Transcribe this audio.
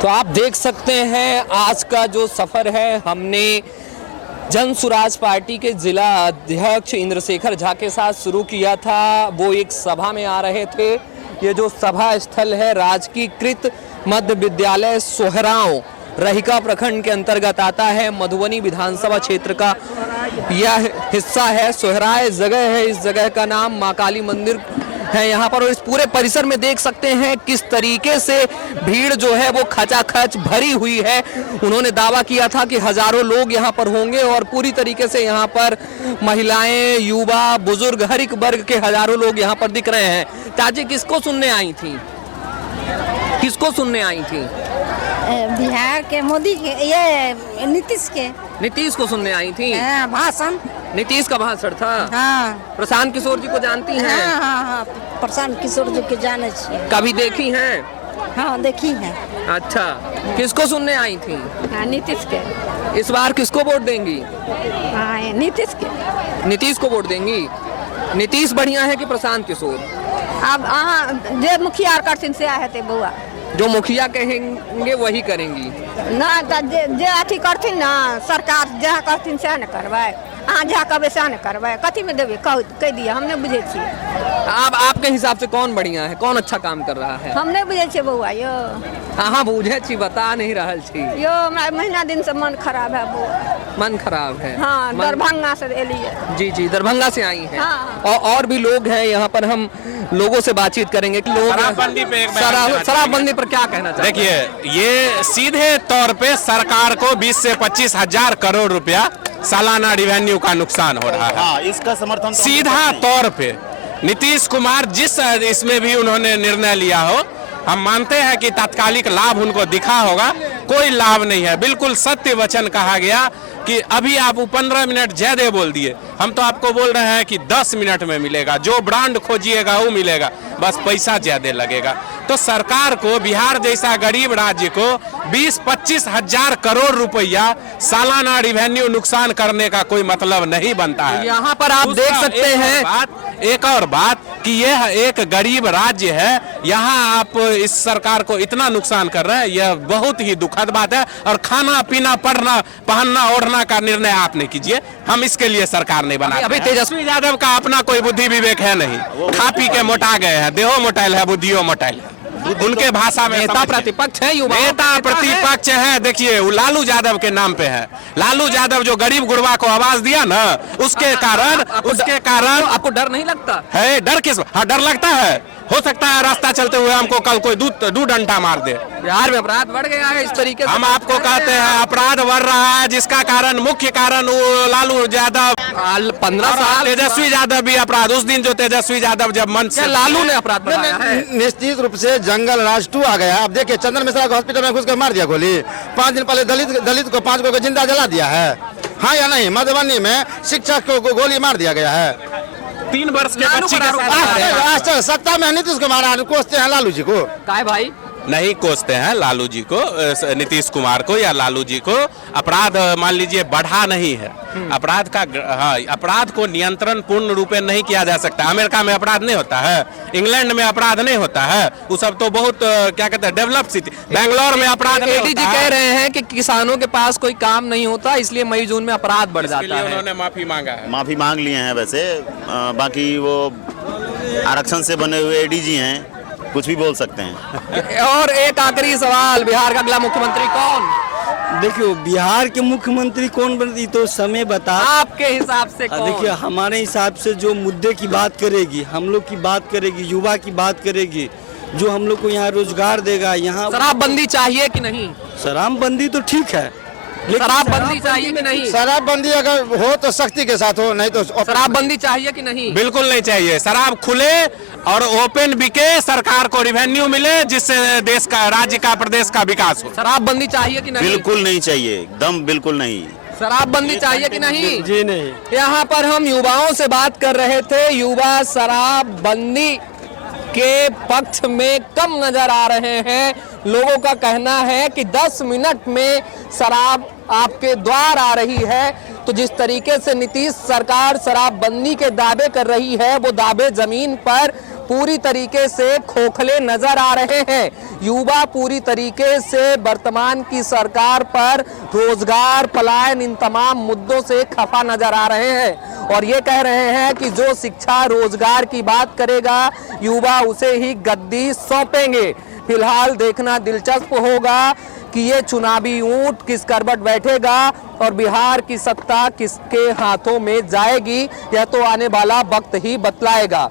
तो आप देख सकते हैं आज का जो सफ़र है, हमने जन सुराज पार्टी के जिला अध्यक्ष इंद्रशेखर झा के साथ शुरू किया था। वो एक सभा में आ रहे थे। ये जो सभा स्थल है राजकीयकृत मध्य विद्यालय सोहराव रहिका प्रखंड के अंतर्गत आता है। मधुबनी विधानसभा क्षेत्र का यह हिस्सा है। सोहराय जगह है, इस जगह का नाम मां काली मंदिर है यहाँ पर। और इस पूरे परिसर में देख सकते हैं किस तरीके से भीड़ जो है वो खचाखच भरी हुई है। उन्होंने दावा किया था कि हजारों लोग यहाँ पर होंगे और पूरी तरीके से यहाँ पर महिलाएं, युवा, बुजुर्ग, हर एक वर्ग के हजारों लोग यहाँ पर दिख रहे हैं। चाची किसको सुनने आई थी? किसको सुनने आई थी? बिहार के मोदी के, ये नीतीश को सुनने आई थी। भाषण नीतीश का भाषण था। हाँ। प्रशांत किशोर जी को जानती हैं? हाँ, प्रशांत किशोर जी के जाने छिए। कभी देखी हैं? हाँ, देखी है। अच्छा, किसको सुनने आई थी? नीतीश के। इस बार किसको वोट देंगी? हाँ, नीतीश के। नीतीश को वोट देंगी। नीतीश बढ़िया है कि प्रशांत किशोर? अब जे मुखिया करथिन से आए थे बउआ, जो मुखिया कहेंगे वही करेंगी ना। जे अथी करथिन ना सरकार, जहाँ करथिन से न करबै। अहाँ जहाँ कहबै से न करबै। कथी में देबै? कह दिया, हम नहीं बुझे छी। अब आपके हिसाब से कौन बढ़िया है, कौन अच्छा काम कर रहा है? हम नहीं बुझे छी बउआ यो। अहाँ बुझे छी, बता नहीं रहल छी यो। हमरा महीना दिन से मन खराब है बउआ। मन खराब है? हाँ, दरभंगा से एलिए। जी जी, दरभंगा से आई हैं। हाँ। और भी लोग हैं यहाँ पर, हम लोगों से बातचीत करेंगे। शराबबंदी पे शराबबंदी पर क्या कहना चाहते हैं? देखिए, ये सीधे तौर पे सरकार को 20 से 25 हजार करोड़ रुपया सालाना रेवेन्यू का नुकसान हो रहा है। हाँ, इसका समर्थन तो सीधा तौर पे नीतीश कुमार जिस इसमें भी उन्होंने निर्णय लिया हो, हम मानते हैं कि तात्कालिक लाभ उनको दिखा होगा, कोई लाभ नहीं है। बिल्कुल सत्य वचन कहा गया कि अभी आप 15 मिनट ज्यादा बोल दिए, हम तो आपको बोल रहे हैं कि 10 मिनट में मिलेगा। जो ब्रांड खोजिएगा वो मिलेगा, बस पैसा ज्यादा लगेगा। तो सरकार को, बिहार जैसा गरीब राज्य को 20-25 हजार करोड़ रुपया सालाना रेवेन्यू नुकसान करने का कोई मतलब नहीं बनता है। यहाँ पर आप देख सकते हैं एक और बात कि यह एक गरीब राज्य है, यहाँ आप इस सरकार को इतना नुकसान कर रहे हैं, यह बहुत ही दुखद बात है। और खाना पीना, पढ़ना, पहनना, ओढ़ना का निर्णय आप नहीं कीजिए, हम इसके लिए सरकार नहीं बना। अभी तेजस्वी यादव का अपना कोई बुद्धि विवेक है नहीं, खा पी के मोटा गए हैं, देहो मोटाइल है, बुद्धियो मोटाइल है। उनके भाषा में नेता प्रतिपक्ष है, युवा नेता प्रतिपक्ष है। देखिए, वो लालू यादव के नाम पे है। लालू यादव जो गरीब गुरबा को आवाज दिया ना, उसके कारण आपको डर नहीं लगता है? डर किस? हाँ, डर लगता है। हो सकता है रास्ता चलते हुए हमको कल कोई दू डंडा मार दे। बिहार में अपराध बढ़ गया है इस तरीके से। हम आपको कहते हैं अपराध बढ़ रहा है, जिसका कारण, मुख्य कारण वो लालू यादव 15 साल, तेजस्वी यादव भी अपराध। उस दिन जो तेजस्वी यादव जब मन से लालू ने अपराध बढ़ाया है। निश्चित रूप से जंगल राज 2 आ गया। अब देखिए, चंदन मिश्रा को हॉस्पिटल में घुस कर मार दिया गोली। 5 दिन पहले दलित को 5 को जिंदा जला दिया है। हाँ या नहीं? मधुबनी में शिक्षक को गोली मार दिया गया है। 3 वर्ष के बच्ची के साथ सत्ता में नीतीश कुमार कोसते हैं लालू जी को। काय भाई नहीं कोसते हैं लालू जी को, नीतीश कुमार को या लालू जी को। अपराध मान लीजिए बढ़ा नहीं है। अपराध का, हाँ, अपराध को नियंत्रण पूर्ण रूप में नहीं किया जा सकता। अमेरिका में अपराध नहीं होता है, इंग्लैंड में अपराध नहीं होता है, वो सब तो बहुत क्या कहते हैं डेवलप सिटी। बैंगलोर में अपराध नहीं होता। जी कह रहे हैं कि किसानों के पास कोई काम नहीं होता, इसलिए मई जून में अपराध बढ़ जाता है। उन्होंने माफी मांगा है। माफी मांग लिए हैं वैसे। बाकी वो आरक्षण से बने हुए एडीजी हैं, कुछ भी बोल सकते हैं। और एक आखिरी सवाल, बिहार का अगला मुख्यमंत्री कौन? देखियो, बिहार के मुख्यमंत्री कौन बनती तो समय बता। आपके हिसाब से कौन? देखिए, हमारे हिसाब से जो मुद्दे की बात करेगी, हम लोग की बात करेगी, युवा की बात करेगी, जो हम लोग को यहाँ रोजगार देगा। यहाँ शराबबंदी चाहिए कि नहीं? शराबबंदी तो ठीक है, शराबबंदी चाहिए कि नहीं? शराबबंदी अगर हो तो सख्ती के साथ हो, नहीं तो शराबबंदी चाहिए कि नहीं? बिल्कुल नहीं चाहिए। शराब खुले और ओपन बिके, सरकार को रेवेन्यू मिले, जिससे देश का, राज्य का, प्रदेश का विकास हो। शराबबंदी चाहिए कि नहीं? बिल्कुल नहीं चाहिए, एकदम बिल्कुल नहीं। शराबबंदी चाहिए कि नहीं? जी नहीं। यहाँ पर हम युवाओं से बात कर रहे थे। युवा शराबबंदी के पक्ष में कम नजर आ रहे हैं। लोगों का कहना है कि 10 मिनट में शराब आपके द्वार आ रही है। तो जिस तरीके से नीतीश सरकार शराबबंदी के दावे कर रही है, वो दावे जमीन पर पूरी तरीके से खोखले नजर आ रहे हैं। युवा पूरी तरीके से वर्तमान की सरकार पर रोजगार, पलायन, इन तमाम मुद्दों से खफा नजर आ रहे हैं और ये कह रहे हैं कि जो शिक्षा, रोजगार की बात करेगा युवा उसे ही गद्दी सौंपेंगे। फिलहाल देखना दिलचस्प होगा कि ये चुनावी ऊंट किस करवट बैठेगा और बिहार की सत्ता किसके हाथों में जाएगी, यह तो आने वाला वक्त ही बतलाएगा।